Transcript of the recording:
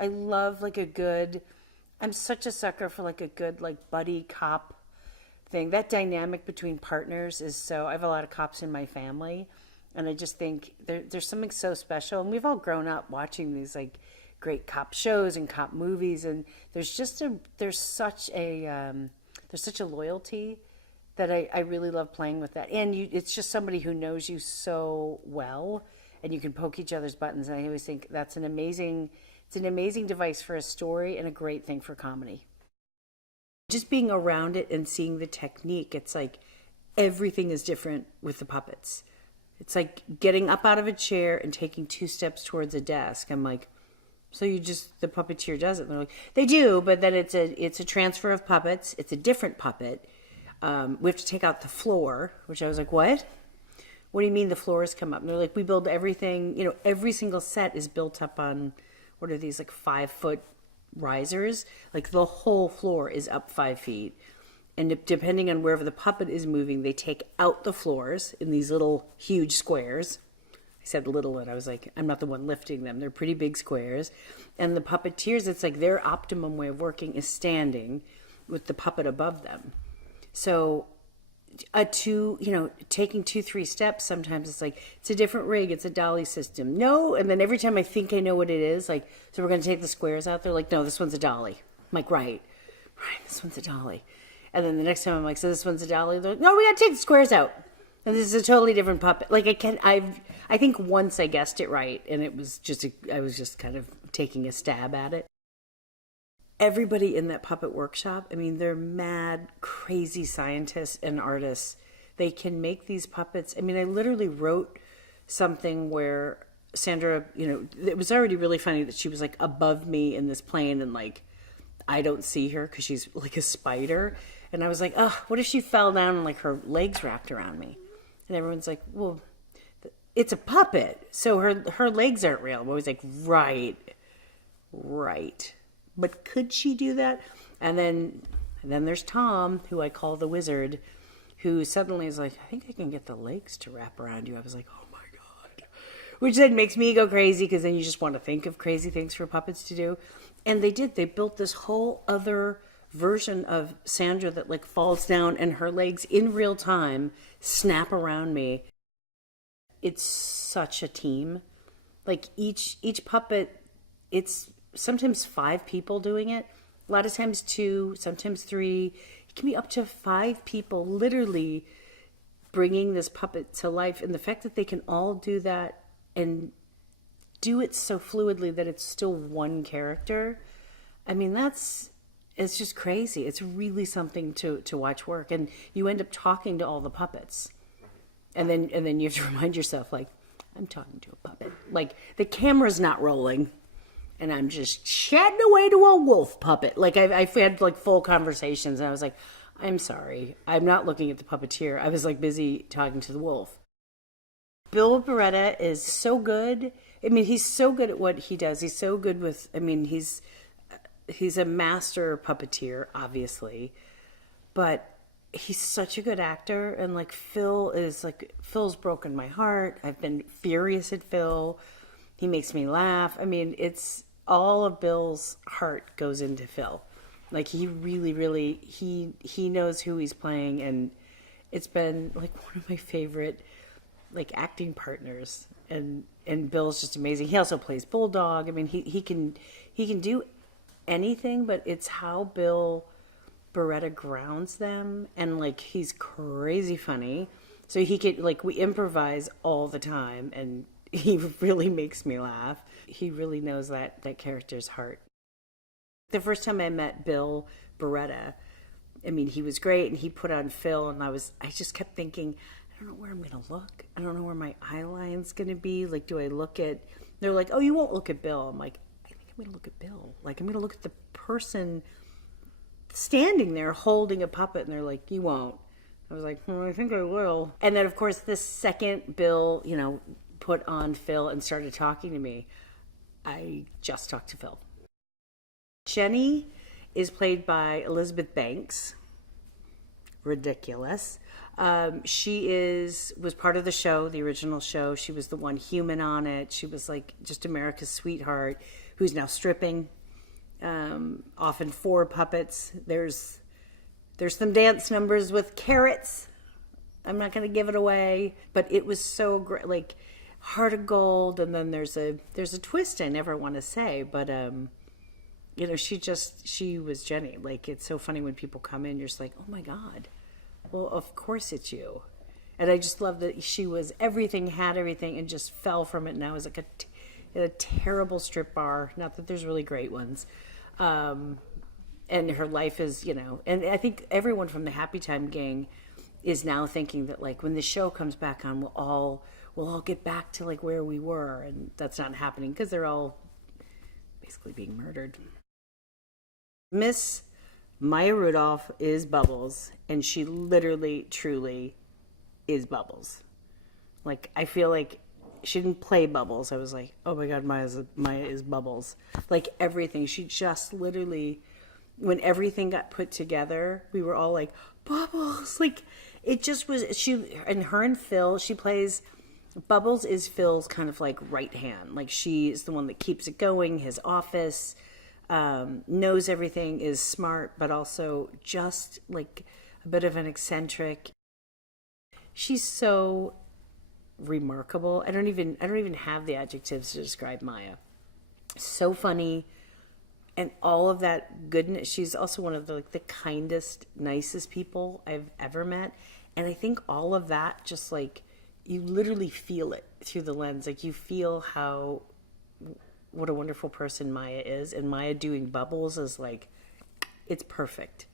I love like a good, I'm such a sucker for like a good like buddy cop thing. That dynamic between partners is so, I have a lot of cops in my family, and I just think there's something so special. And we've all grown up watching these like great cop shows and cop movies, and there's such a loyalty that I really love playing with that. And it's just somebody who knows you so well, and you can poke each other's buttons. And I always think it's an amazing device for a story and a great thing for comedy. Just being around it and seeing the technique, it's like everything is different with the puppets. It's like getting up out of a chair and taking 2 steps towards a desk. I'm like, so the puppeteer does it. And they're like, they do, but then it's a transfer of puppets. It's a different puppet. We have to take out the floor, which I was like, what? What do you mean the floors come up? And they're like, we build everything, every single set is built up on, what are these, like 5-foot risers? Like the whole floor is up 5 feet. And depending on wherever the puppet is moving, they take out the floors in these little huge squares. I said little, and I was like, I'm not the one lifting them. They're pretty big squares. And the puppeteers, it's like their optimum way of working is standing with the puppet above them. So taking 2-3 steps, sometimes it's like, it's a different rig, it's a dolly system. No, and then every time I think I know what it is, like, so we're going to take the squares out. They're like, no, this one's a dolly. I'm like, right, this one's a dolly. And then the next time I'm like, so this one's a dolly. They're like, no, we got to take the squares out. And this is a totally different puppet. Like I think once I guessed it right, and it was I was just kind of taking a stab at it. Everybody in that puppet workshop, I mean, they're mad, crazy scientists and artists. They can make these puppets. I mean, I literally wrote something where Sandra, it was already really funny that she was like above me in this plane, and like, I don't see her because she's like a spider. And I was like, oh, what if she fell down and like her legs wrapped around me? And everyone's like, well, it's a puppet, so her legs aren't real. I'm always like, right. But could she do that? And then there's Tom, who I call the wizard, who suddenly is like, I think I can get the legs to wrap around you. I was like, oh my God. Which then makes me go crazy, because then you just want to think of crazy things for puppets to do. And they did. They built this whole other version of Sandra that like falls down, and her legs in real time snap around me. It's such a team. Like each puppet, it's sometimes 5 people doing it. A lot of times 2, sometimes 3. It can be up to 5 people literally bringing this puppet to life. And the fact that they can all do that and do it so fluidly that it's still one character, I mean, it's just crazy. It's really something to watch work. And you end up talking to all the puppets. And then you have to remind yourself, like, I'm talking to a puppet. Like, the camera's not rolling, and I'm just chatting away to a wolf puppet. Like, I've had, like, full conversations, and I was like, I'm sorry. I'm not looking at the puppeteer. I was, like, busy talking to the wolf. Bill Beretta is so good. I mean, he's so good at what he does. He's so good with, I mean, he's a master puppeteer, obviously, but he's such a good actor. And like Phil's broken my heart. I've been furious at Phil. He makes me laugh. I mean, it's all of Bill's heart goes into Phil. Like he really, he knows who he's playing. And it's been like one of my favorite like acting partners. And Bill's just amazing. He also plays Bulldog. I mean, he can do anything, but it's how Bill Beretta grounds them, and like he's crazy funny, so he could like we improvise all the time, and he really makes me laugh. He really knows that character's heart. The first time I met Bill Beretta, I mean, he was great, and he put on Phil, and I just kept thinking, I don't know where I'm gonna look. I don't know where my eye line's gonna be. Like, do I look at? They're like, oh, you won't look at Bill. I'm like, I think I'm gonna look at Bill. Like, I'm gonna look at the person standing there holding a puppet, and they're like, you won't. I was like, I think I will. And then of course the second Bill put on Phil and started talking to me, I just talked to Phil. Jenny is played by Elizabeth Banks. Ridiculous. She was part of the show, the original show. She was the one human on it. She was like just America's sweetheart, who's now stripping. Often 4 puppets. There's some dance numbers with carrots. I'm not going to give it away, but it was so great, like Heart of Gold. And then there's a twist I never want to say, but you know, she was Jenny. Like, it's so funny when people come in, you're just like, oh my God, well, of course it's you. And I just love that she was everything, had everything, and just fell from it. And I was like a terrible strip bar. Not that there's really great ones. And her life is, you know, and I think everyone from the Happytime gang is now thinking that, like, when the show comes back on, we'll all get back to like where we were, and that's not happening because they're all basically being murdered. Miss Maya Rudolph is Bubbles, and she literally, truly is Bubbles. Like, I feel like she didn't play Bubbles. I was like, oh my God, Maya is Bubbles. Like, everything. She just literally, when everything got put together, we were all like, Bubbles. Like, it just was, her and Phil, she plays, Bubbles is Phil's kind of like right hand. Like, she's the one that keeps it going, his office, knows everything, is smart, but also just like a bit of an eccentric. She's so remarkable. I don't even have the adjectives to describe Maya. So funny, and all of that goodness. She's also one of the kindest, nicest people I've ever met. And I think all of that, just like, you literally feel it through the lens. Like, you feel what a wonderful person Maya is, and Maya doing Bubbles is like, it's perfect.